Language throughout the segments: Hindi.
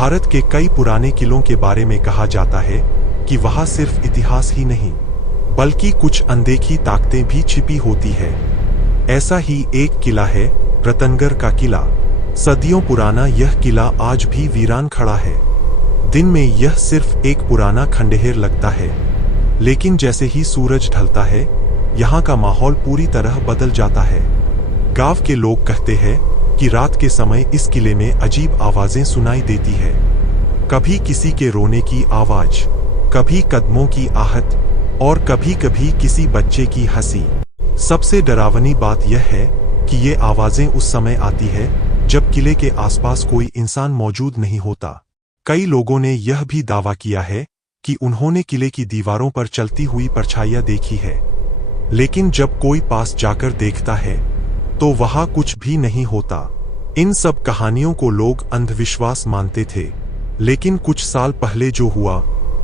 भारत के कई पुराने किलों के बारे में कहा जाता है कि वहां सिर्फ इतिहास ही नहीं बल्कि कुछ अनदेखी ताकतें भी छिपी होती है। ऐसा ही एक किला है रतनगढ़ का किला। सदियों पुराना यह किला आज भी वीरान खड़ा है। दिन में यह सिर्फ एक पुराना खंडहर लगता है, लेकिन जैसे ही सूरज ढलता है यहाँ का माहौल पूरी तरह बदल जाता है। गांव के लोग कहते हैं कि रात के समय इस किले में अजीब आवाजें सुनाई देती है। कभी किसी के रोने की आवाज, कभी कदमों की आहट और कभी कभी किसी बच्चे की हंसी। सबसे डरावनी बात यह है कि ये आवाजें उस समय आती है जब किले के आसपास कोई इंसान मौजूद नहीं होता। कई लोगों ने यह भी दावा किया है कि उन्होंने किले की दीवारों पर चलती हुई परछाइयां देखी है, लेकिन जब कोई पास जाकर देखता है तो वहां कुछ भी नहीं होता। इन सब कहानियों को लोग अंधविश्वास मानते थे, लेकिन कुछ साल पहले जो हुआ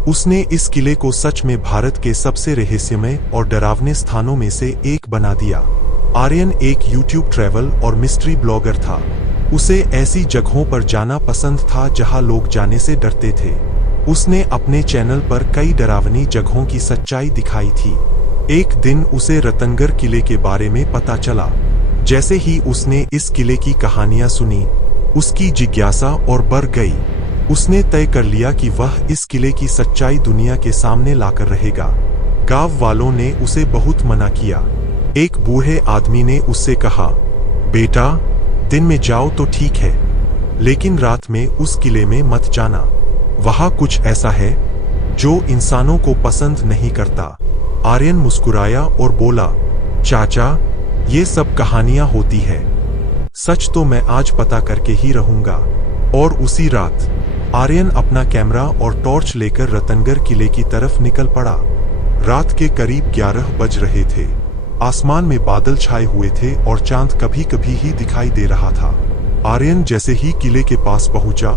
उसने इस किले को सच में भारत के सबसे रहस्यमय और डरावने स्थानों में से एक बना दिया। आर्यन एक यूट्यूब ट्रैवल और मिस्ट्री ब्लॉगर था। उसे ऐसी जगहों पर जाना पसंद था जहां लोग जाने से डरते थे। उसने अपने चैनल पर कई डरावनी जगहों की सच्चाई दिखाई थी। एक दिन उसे रतनगढ़ किले के बारे में पता चला। जैसे ही उसने इस किले की कहानियां सुनी, उसकी जिज्ञासा और बढ़ गई। उसने तय कर लिया कि वह इस किले की सच्चाई दुनिया के सामने लाकर रहेगा। गांव वालों ने उसे बहुत मना किया। एक बूढ़े आदमी ने उससे कहा, बेटा, दिन में जाओ तो ठीक है, लेकिन रात में उस किले में मत जाना। वहां कुछ ऐसा है जो इंसानों को पसंद नहीं करता। आर्यन मुस्कुराया और बोला, चाचा, ये सब कहानियां होती है, सच तो मैं आज पता करके ही रहूंगा। और उसी रात आर्यन अपना कैमरा और टॉर्च लेकर रतनगढ़ किले की तरफ निकल पड़ा। रात के करीब 11 बज रहे थे। आसमान में बादल छाए हुए थे और चांद कभी कभी ही दिखाई दे रहा था। आर्यन जैसे ही किले के पास पहुंचा,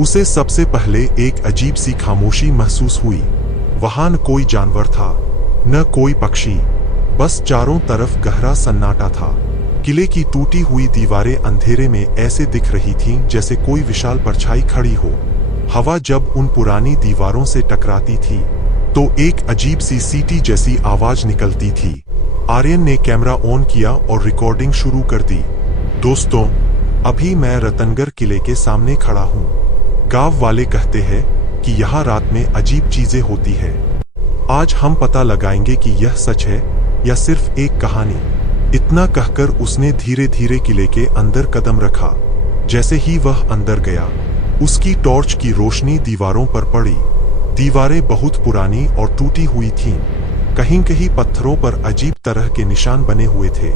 उसे सबसे पहले एक अजीब सी खामोशी महसूस हुई। वहां न कोई जानवर था, न कोई पक्षी, बस चारों तरफ गहरा सन्नाटा था। किले की टूटी हुई दीवारें अंधेरे में ऐसे दिख रही थीं जैसे कोई विशाल परछाई खड़ी हो। हवा जब उन पुरानी दीवारों से टकराती थी तो एक अजीब सी सीटी जैसी आवाज निकलती थी। आर्यन ने कैमरा ऑन किया और रिकॉर्डिंग शुरू कर दी। दोस्तों, अभी मैं रतनगढ़ किले के सामने खड़ा हूँ। गांव वाले कहते हैं कि यहाँ रात में अजीब चीजें होती है। आज हम पता लगाएंगे कि यह सच है या सिर्फ एक कहानी। इतना कहकर उसने धीरे धीरे किले के अंदर कदम रखा। जैसे ही वह अंदर गया, उसकी टॉर्च की रोशनी दीवारों पर पड़ी। दीवारें बहुत पुरानी और टूटी हुई थीं। कहीं कहीं पत्थरों पर अजीब तरह के निशान बने हुए थे।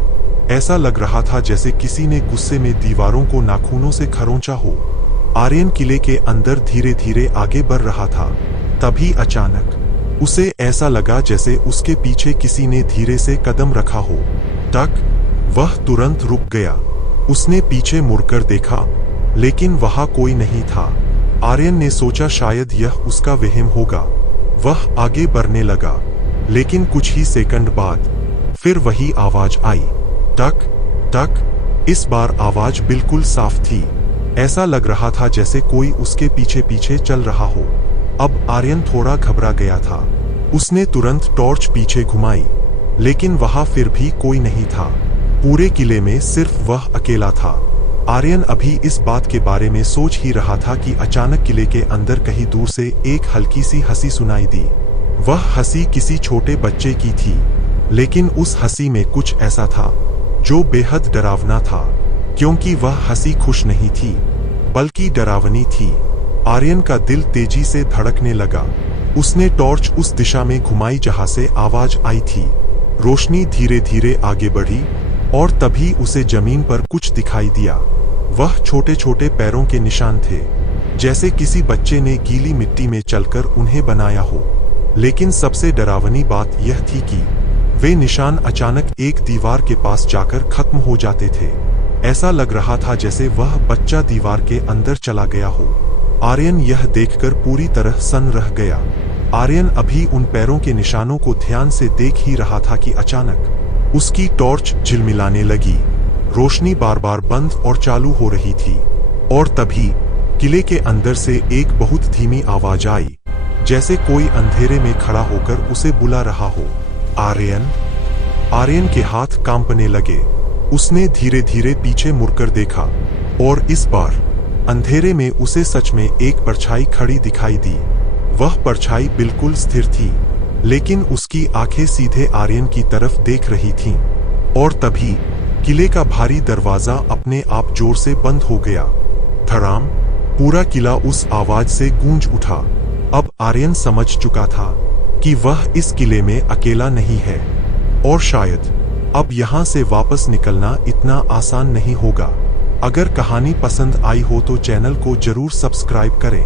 ऐसा लग रहा था जैसे किसी ने गुस्से में दीवारों को नाखूनों से खरोंचा हो। आर्यन किले के अंदर धीरे धीरे आगे बढ़ रहा था। तभी अचानक उसे ऐसा लगा जैसे उसके पीछे किसी ने धीरे से कदम रखा हो। टक! वह तुरंत रुक गया। उसने पीछे मुड़कर देखा, लेकिन वहां कोई नहीं था। आर्यन ने सोचा शायद यह उसका वहम होगा। वह आगे बढ़ने लगा, लेकिन कुछ ही सेकंड बाद फिर वही आवाज आई, टक टक। इस बार आवाज बिल्कुल साफ थी। ऐसा लग रहा था जैसे कोई उसके पीछे पीछे चल रहा हो। अब आर्यन थोड़ा घबरा गया था। उसने तुरंत टॉर्च पीछे घुमाई, लेकिन वहां फिर भी कोई नहीं था। पूरे किले में सिर्फ वह अकेला था। आर्यन अभी इस बात के बारे में सोच ही रहा था कि अचानक किले के अंदर कहीं दूर से एक हल्की सी हंसी सुनाई दी। वह हंसी किसी छोटे बच्चे की थी, लेकिन उस हंसी में कुछ ऐसा था जो बेहद डरावना था, क्योंकि वह हंसी खुश नहीं थी बल्कि डरावनी थी। आर्यन का दिल तेजी से धड़कने लगा। उसने टॉर्च उस दिशा में घुमाई जहां से आवाज आई थी। रोशनी धीरे धीरे आगे बढ़ी और तभी उसे जमीन पर कुछ दिखाई दिया। वह छोटे छोटे पैरों के निशान थे, जैसे किसी बच्चे ने गीली मिट्टी में चलकर उन्हें बनाया हो। लेकिन सबसे डरावनी बात यह थी कि वे निशान अचानक एक दीवार के पास जाकर खत्म हो जाते थे। ऐसा लग रहा था जैसे वह बच्चा दीवार के अंदर चला गया हो। आर्यन यह देखकर पूरी तरह सन्न रह गया। आर्यन अभी उन पैरों के निशानों को ध्यान से देख ही रहा था कि अचानक उसकी टॉर्च झिलमिलाने लगी। रोशनी बार बार बंद और चालू हो रही थी। और तभी किले के अंदर से एक बहुत धीमी आवाज आई, जैसे कोई अंधेरे में खड़ा होकर उसे बुला रहा हो। आर्यन। आर्यन के हाथ कांपने लगे। उसने धीरे धीरे पीछे मुड़कर देखा और इस बार अंधेरे में उसे सच में एक परछाई खड़ी दिखाई दी। वह परछाई बिल्कुल स्थिर थी, लेकिन उसकी आंखें सीधे आर्यन की तरफ देख रही थीं। और तभी किले का भारी दरवाजा अपने आप जोर से बंद हो गया। धड़ाम। पूरा किला उस आवाज से गूंज उठा। अब आर्यन समझ चुका था कि वह इस किले में अकेला नहीं है, और शायद अब यहाँ से वापस निकलना इतना आसान नहीं होगा। अगर कहानी पसंद आई हो तो चैनल को जरूर सब्सक्राइब करें।